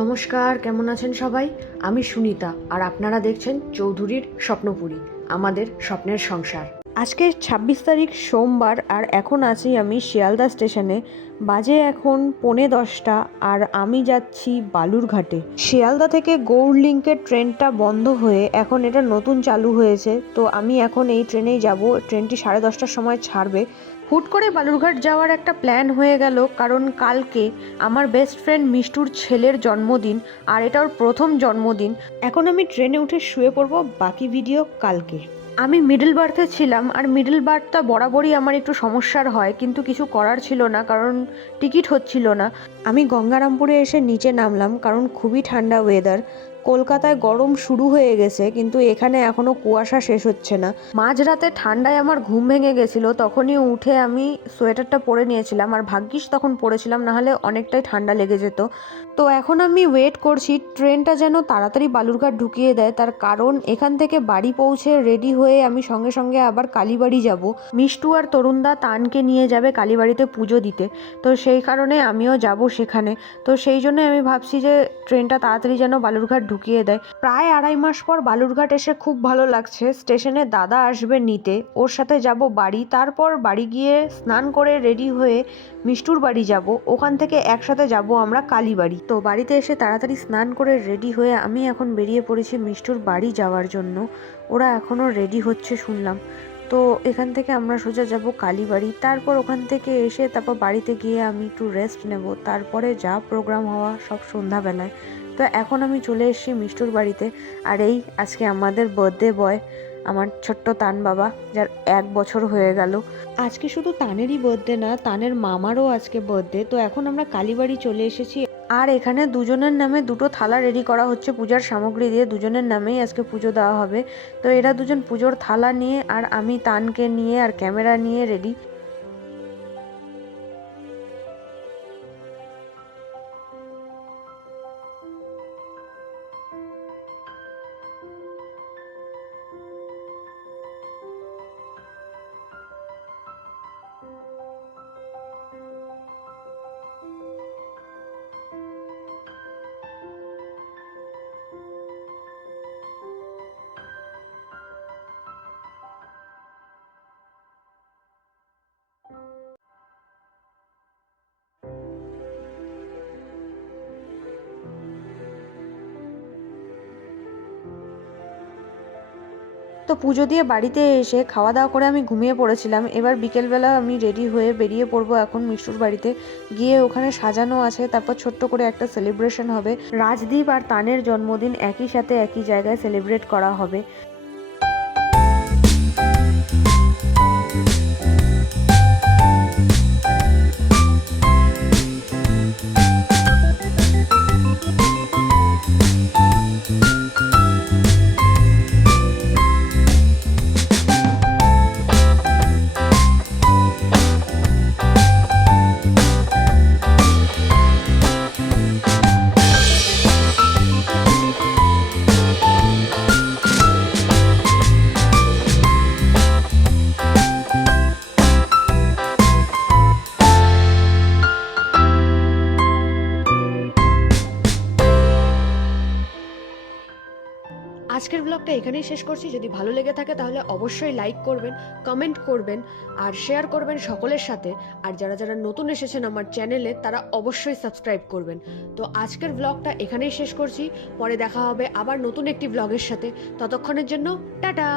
নমস্কার, কেমন আছেন সবাই? আমি সুনিতা আর আপনারা দেখছেন চৌধুরীর স্বপ্নপুরী, আমাদের স্বপ্নের সংসার। আজকে 26 তারিখ সোমবার আর এখন আছি আমি শিয়ালদা স্টেশনে। বাজে এখন 9:45 আর আমি যাচ্ছি বালুরঘাটে। শিয়ালদা থেকে গৌড় লিঙ্কের ট্রেনটা বন্ধ হয়ে এখন এটা নতুন চালু হয়েছে, তো আমি এখন এই ট্রেনেই যাব। ট্রেনটি 10:30টার সময় ছাড়বে। হুট করে বালুরঘাট যাওয়ার একটা প্ল্যান হয়ে গেল, কারণ কালকে আমার বেস্ট ফ্রেন্ড মিষ্টুর ছেলের জন্মদিন আর এটা ওর প্রথম জন্মদিন। এখন আমি ট্রেনে উঠে শুয়ে পড়বো, বাকি ভিডিও কালকে। আমি মিডল বার্থে ছিলাম আর মিডল বার্থটা বরাবরই আমার একটু সমস্যার হয়, কিন্তু কিছু করার ছিল না কারণ টিকিট হচ্ছিল না। আমি গঙ্গারামপুরে এসে নিচে নামলাম কারণ খুবই ঠান্ডা ওয়েদার। কলকাতায় গরম শুরু হয়ে গেছে কিন্তু এখানে এখনও কুয়াশা শেষ হচ্ছে না। মাঝরাতে ঠান্ডায় আমার ঘুম ভেঙে গেছিলো, তখনই উঠে আমি সোয়েটারটা পরে নিয়েছিলাম আর ভাগ্যিস তখন পরেছিলাম, নাহলে অনেকটাই ঠান্ডা লেগে যেত। তো এখন আমি ওয়েট করছি ট্রেনটা যেন তাড়াতাড়ি বালুরঘাট ঢুকিয়ে দেয়, তার কারণ এখান থেকে বাড়ি পৌঁছে রেডি হয়ে আমি সঙ্গে সঙ্গে আবার কালীবাড়ি যাব। মিষ্টু আর তরুণদা তানকে নিয়ে যাবে কালীবাড়িতে পুজো দিতে, তো সেই কারণে আমিও যাব সেখানে। তো সেই জন্য আমি ভাবছি যে ট্রেনটা তাড়াতাড়ি যেন বালুরঘাট ঢুকিয়ে দেয়। প্রায় 2.5 মাস পর বালুরঘাট এসে খুব ভালো লাগছে। স্টেশনে দাদা আসবে নিতে, ওর সাথে যাব বাড়ি, তারপর বাড়ি গিয়ে স্নান করে রেডি হয়ে মিষ্টুর বাড়ি যাব, ওখান থেকে একসাথে যাব আমরা কালীবাড়ি। তো বাড়িতে এসে তাড়াতাড়ি স্নান করে রেডি হয়ে আমি এখন বেরিয়ে পড়েছি মিষ্টুর বাড়ি যাওয়ার জন্য। ওরা এখনও রেডি হচ্ছে শুনলাম। তো এখান থেকে আমরা সোজা যাব কালীবাড়ি, তারপর ওখান থেকে এসে তারপর বাড়িতে গিয়ে আমি একটু রেস্ট নেব, তারপরে যা প্রোগ্রাম হওয়া সব সন্ধ্যাবেলায়। তো এখন আমি চলে এসেছি মিষ্টুর বাড়িতে। আর এই আজকে আমাদের বার্থডে বয়, আমার ছোট্ট তান বাবা, যার 1 বছর হয়ে গেল। আজকে শুধু তানেরই বার্থডে না, তানের মামারও আজকে বার্থডে। তো এখন আমরা কালীবাড়ি চলে এসেছি আর এখানে দুজনের নামে 2টো থালা রেডি করা হচ্ছে পূজার সামগ্রী দিয়ে। দুজনের নামেই আজকে পুজো দেওয়া হবে। তো এরা দুজন পুজোর থালা নিয়ে আর আমি তানকে নিয়ে আর ক্যামেরা নিয়ে রেডি। তো পুজো দিয়ে বাড়িতে এসে খাওয়া দাওয়া করে আমি ঘুমিয়ে পড়েছিলাম। এবার বিকেলবেলা আমি রেডি হয়ে বেরিয়ে পড়বো এখন মিষ্টুর বাড়িতে গিয়ে। ওখানে সাজানো আছে, তারপর ছোট্ট করে একটা সেলিব্রেশন হবে। রাজদীপ আর তানের জন্মদিন একই সাথে একই জায়গায় সেলিব্রেট করা হবে। আজকের ব্লগটা এখানেই শেষ করছি। যদি ভালো লেগে থাকে তাহলে অবশ্যই লাইক করবেন, কমেন্ট করবেন আর শেয়ার করবেন সকলের সাথে। আর যারা যারা নতুন এসেছেন আমার চ্যানেলে তারা অবশ্যই সাবস্ক্রাইব করবেন। তো আজকের ব্লগটা এখানেই শেষ করছি, পরে দেখা হবে আবার নতুন একটি ব্লগের সাথে। ততক্ষণের জন্য টাটা।